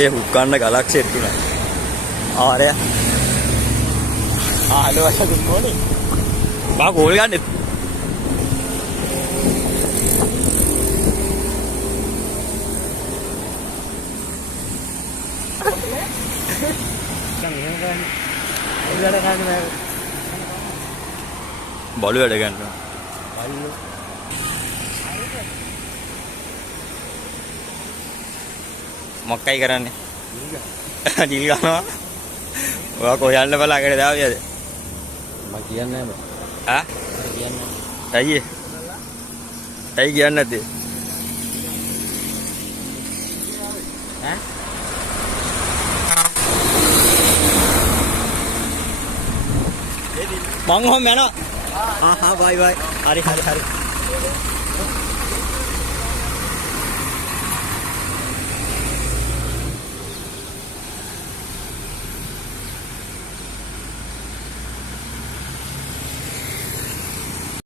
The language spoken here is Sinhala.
ඒ හුක්කන්න ගලක් සෙට් වුණා. ආරය. හලෝ අයියා good morning. බා කෝල් ගන්න. බලු වැඩ ගන්නවා. මොකක්යි කරන්නේ? නිල් ගන්නවා. ඔයා කොහොයන්න බලාගෙන දාවියද? මම කියන්නේ නැහැ බා. ආ? කියන්නේ. ඇයි? ඇයි කියන්නේ නැත්තේ? ඈ? මං හොම් යනවා. ආ බයි බයි. හරි.